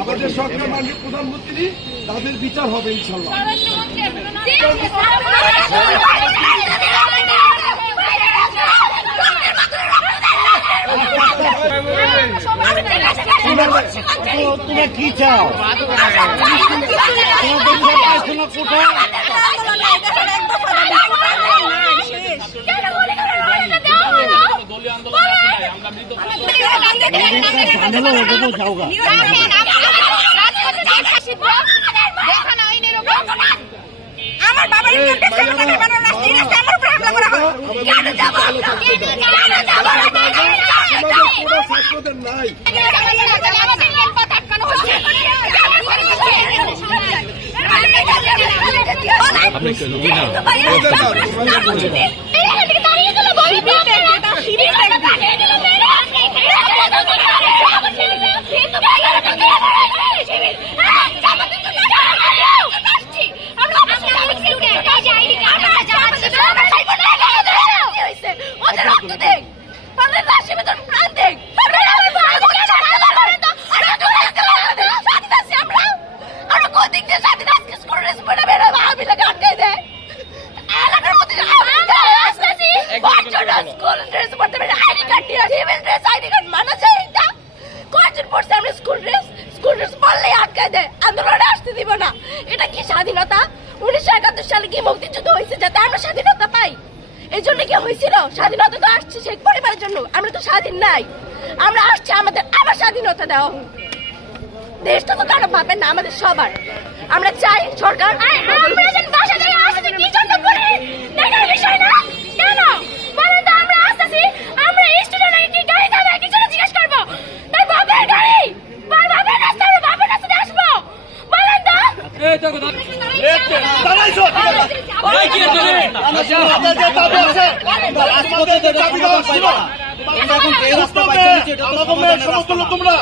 আমাদের সরকার মাননীয় প্রধানমন্ত্রী তাদের বিচার হবে ইনশাল্লাহ। তোমরা কি চাও? আমার বাবার ছাত্রদের নাই আন্দোলনে আসতে দিব না। এটা কি স্বাধীনতা? 1971 সালে কি মুক্তিযুদ্ধ হয়েছে যাতে আমরা স্বাধীনতা পাই? এই জন্য কি হয়েছিল? স্বাধীনতা তো আসছে শেখ পরিবারের জন্য। আমরা তো স্বাধীন নাই, আমরা আসছে আমাদের আবার স্বাধীনতা দেওয়া হোক। দেশটা তো কারো ভাবেন না, আমাদের সবার। আমরা চাই সরকার বিষয় না কেন বলেন তো? আমরা আসতেছি, আমরা স্টুডেন্ট কি গাড়ি যাবে কিছু জিজ্ঞেস করবো? তার বাপের গাড়ি, বাপের রাস্তা, বাপের রাস্তাতে আসবো বলেন তো? তোমরা